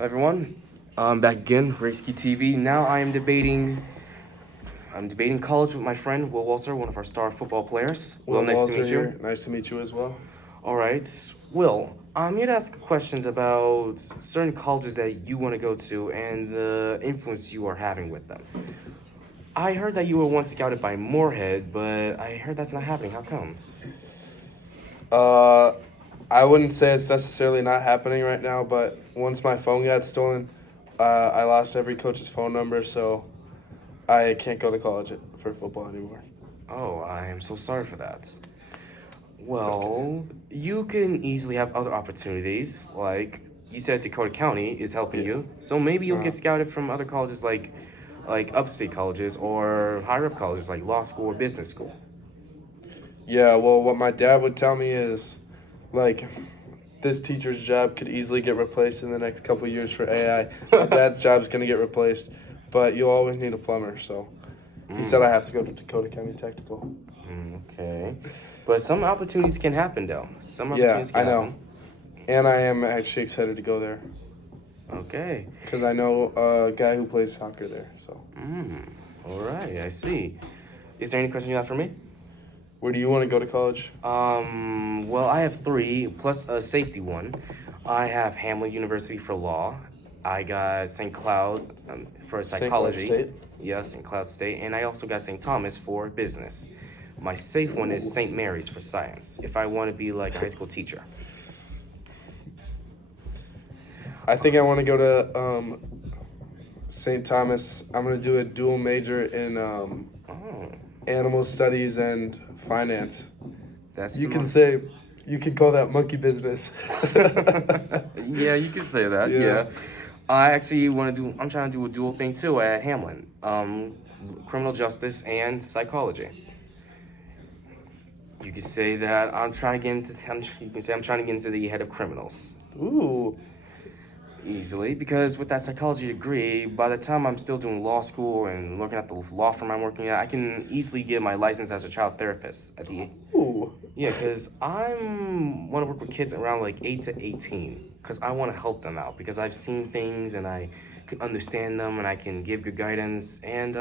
Everyone. I'm back again, Raceky TV. Now I'm debating college with my friend Will Walter, one of our star football players. Will, nice Walter to meet here. you. Nice to meet you as well. All right, Will. I'm here to ask questions about certain colleges that you want to go to and the influence you are having with them. I heard that you were once scouted by Moorhead, but I heard that's not happening. How come? I wouldn't say it's necessarily not happening right now, but once my phone got stolen, I lost every coach's phone number, so I can't go to college for football anymore. Oh, I am so sorry for that. Well, you can easily have other opportunities. Like you said, Dakota County is helping you, so maybe you'll get scouted from other colleges like upstate colleges or higher up colleges like law school or business school. Yeah, well, what my dad would tell me is, like, this teacher's job could easily get replaced in the next couple of years for AI. My dad's job's going to get replaced, but you'll always need a plumber, so he said I have to go to Dakota County Technical. Okay, but some opportunities can happen though. Some Yeah, opportunities can I know. happen. And I am actually excited to go there Okay. because I know a guy who plays soccer there, so. All right, I see. Is there any question you have for me? Where do you want to go to college? Well, I have three plus a safety one. I have Hamlin University for law. I got St. Cloud for St. Cloud psychology. State? Yeah, St. Cloud State. And I also got St. Thomas for business. My safe one is St. Mary's for science, if I want to be like a high school teacher. I think I want to go to St. Thomas. I'm going to do a dual major in Oh, animal studies and finance. that's You can smart. say, you can call that monkey business. Yeah, you could say that. Yeah. Yeah. I actually want to do. I'm trying to do a dual thing too at Hamlin. Criminal justice and psychology. You could say that I'm trying to get into. You can say I'm trying to get into the head of criminals Ooh. easily because with that psychology degree, by the time I'm still doing law school and looking at the law firm I'm working at, I can easily get my license as a child therapist at the. Ooh. Yeah, because I want to work with kids around like 8 to 18 because I want to help them out because I've seen things and I can understand them and I can give good guidance and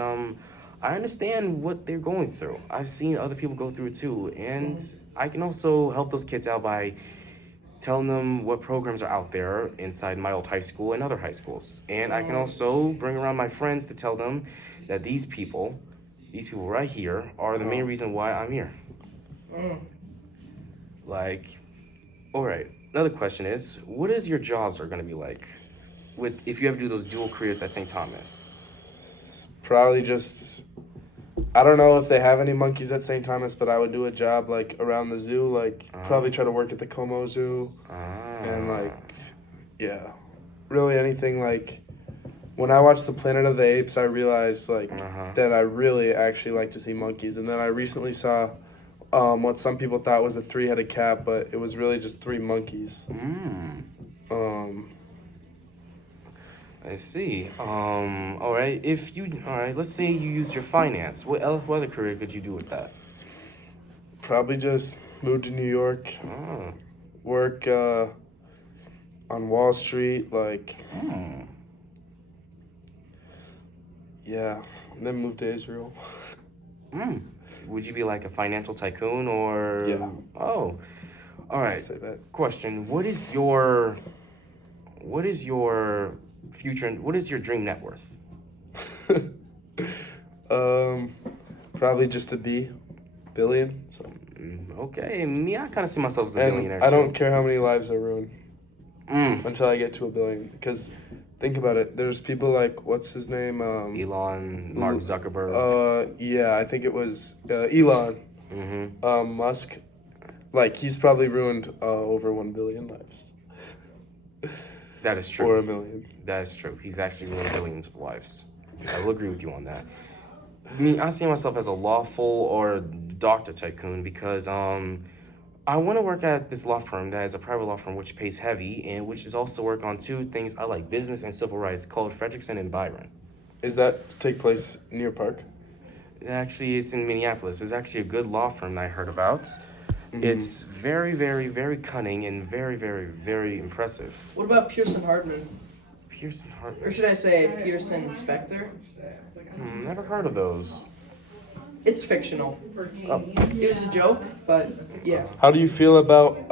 I understand what they're going through. I've seen other people go through it too and I can also help those kids out by telling them what programs are out there inside my old high school and other high schools. And I can also bring around my friends to tell them that these people right here are the main reason why I'm here. Like, all right. Another question is, what is your jobs are gonna be like, with if you ever do those dual careers at St. Thomas? Probably just, I don't know if they have any monkeys at St. Thomas, but I would do a job like around the zoo, like probably try to work at the Como Zoo and like, yeah, really anything like. When I watched the Planet of the Apes, I realized like that I really actually like to see monkeys, and then I recently saw what some people thought was a three-headed cat, but it was really just three monkeys. I see. All right. All right, let's say you used your finance. What other career could you do with that? Probably just move to New York, Oh. work on Wall Street, like, yeah, and then move to Israel. Would you be like a financial tycoon or? Yeah. Oh. All right. Say that. Question: What is your future? What is your dream net worth? Probably just a billion. So. Okay, me, I kind of see myself as a And billionaire I too. don't care how many lives I ruin Mm. until I get to a billion. Because think about it. There's people like, what's his name? Elon, Mark Zuckerberg. Yeah, I think it was Elon Musk. Like, he's probably ruined over 1 billion lives. That is true. Or a million. That is true. He's actually ruined billions of lives. I will agree with you on that. Me, I see myself as a lawful or doctor tycoon because I want to work at this law firm that is a private law firm which pays heavy and which is also work on two things I like: business and civil rights, called Frederickson and Byron. Is that take place near Park? Actually, it's in Minneapolis. It's actually a good law firm that I heard about. It's very, very, very cunning and very, very, very impressive. What about Pearson Hartman? Pearson Or Hardware. should I say Pearson Spectre? Never heard of those. It's fictional. Oh. It was a joke, but yeah. How do you feel about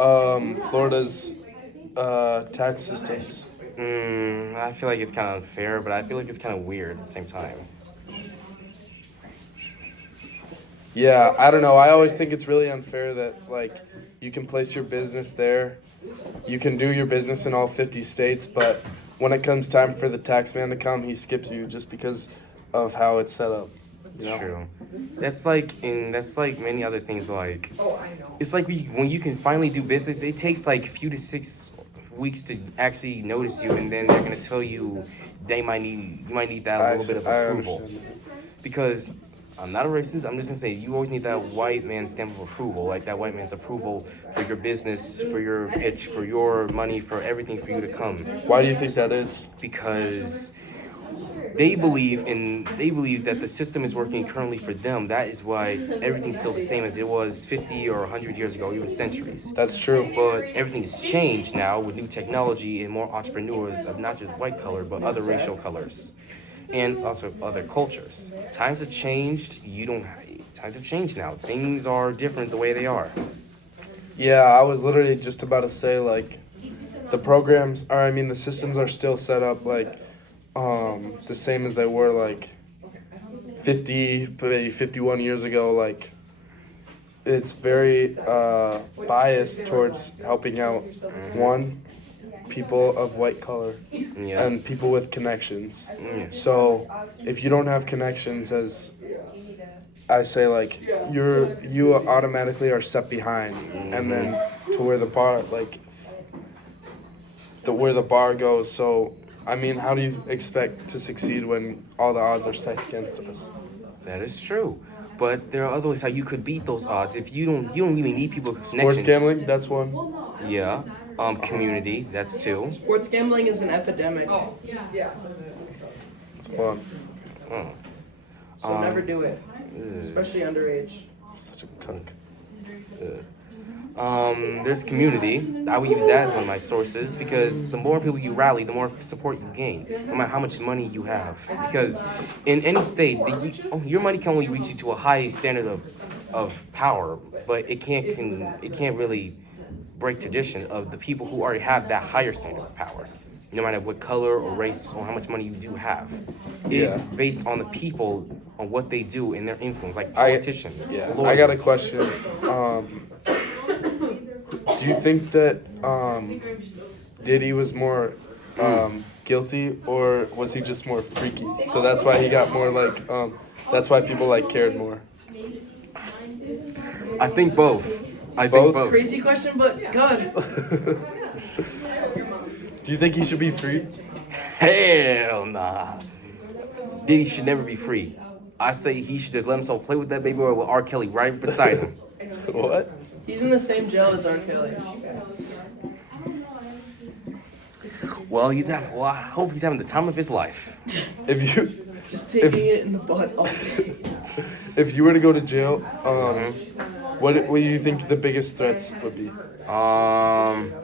Florida's tax systems? I feel like it's kind of unfair, but I feel like it's kind of weird at the same time. Yeah, I don't know. I always think it's really unfair that like you can place your business there, you can do your business in all 50 states, but when it comes time for the tax man to come, he skips you just because of how it's set up. You know? True. That's like many other things. Like it's like when you can finally do business, it takes like a few to 6 weeks to actually notice you, and then they're gonna tell you you might need that little bit of approval. Because I'm not a racist. I'm just gonna say you always need that white man's stamp of approval, like that white man's approval for your business, for your pitch, for your money, for everything for you to come. Why do you think that is? Because they believe that the system is working currently for them. That is why everything's still the same as it was 50 or 100 years ago, even centuries. That's true. But everything has changed now with new technology and more entrepreneurs of not just white color, but other racial colors. And also other cultures. Times have changed. Times have changed now. Things are different the way they are. Yeah, I was literally just about to say like the systems are still set up like the same as they were like 50, maybe 51 years ago. Like it's very biased towards helping out people of white color and people with connections. So if you don't have connections, as I say, like you automatically are set behind, and then to where the bar goes. So I mean, how do you expect to succeed when all the odds are stacked against us? That is true. But there are other ways how you could beat those odds. If you don't really need people with Sports connections. gambling, that's one. Yeah. Community, that's two. Sports gambling is an epidemic. It's fun. So never do it, especially underage. Such a cunt. There's community. I would use that as one of my sources because the more people you rally, the more support you gain, no matter how much money you have. Because in any state, your money can only reach you to a high standard of power, but it can't really break tradition of the people who already have that higher standard of power. No matter what color or race or how much money you do have. It's based on the people, on what they do and their influence, like politicians. I got a question. Do you think that Diddy was more guilty, or was he just more freaky? So that's why he got more like, that's why people like cared more. I think both. I Both? think both. Crazy question, but good. Do you think he should be free? Hell nah. Diddy should never be free. I say he should just let himself play with that baby boy with R. Kelly right beside him. What? He's in the same jail as R. Kelly. Well, I hope he's having the time of his life. If you Just taking it in the butt all day. if you were to go to jail, what do you think the biggest threats would be?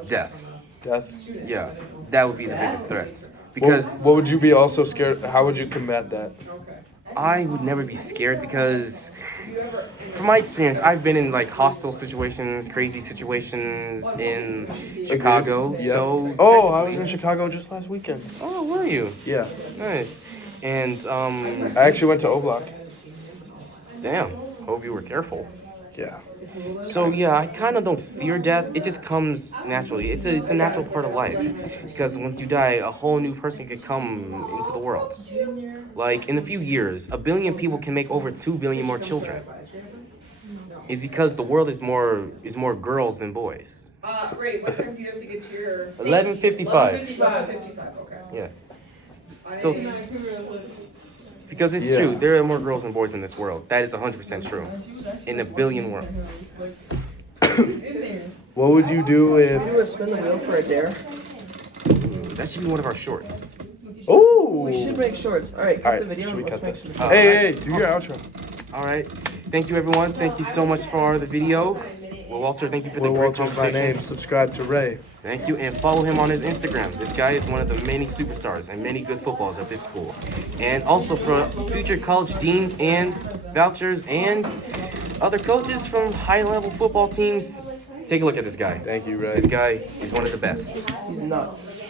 Death. Death? Yeah, that would be the biggest threats. Because What would you be also scared? How would you combat that? I would never be scared because, from my experience, I've been in like hostile situations, crazy situations in Chicago. Yeah. So I was in Chicago just last weekend. Oh, were you? Yeah. Nice. And I actually went to O-Block. damn. Hope you were careful. Yeah. So yeah, I kind of don't fear death. It just comes naturally. It's a natural part of life because once you die, a whole new person could come into the world. Like in a few years, 1 billion people can make over 2 billion more children. It's because the world is more girls than boys. Ray, what time do you have to get to your? 11:55. 11:55, okay. Yeah. So because it's true, there are more girls than boys in this world. That is 100% true. In a billion world. What would you do if? Do a spin the wheel for a dare. That should be one of our shorts. Oh. We should make shorts. All right, cut All right. the video. Should we Let's cut make this? some. Hey, do your outro. All right. Thank you, everyone. Thank you so much for the video. Well, Walter, thank you for the Will great Walter's my conversation. name. Subscribe to Ray. Thank you, and follow him on his Instagram. This guy is one of the many superstars and many good footballers at this school. And also for future college deans and vouchers and other coaches from high-level football teams, take a look at this guy. Thank you, Ray. This guy is one of the best. He's nuts.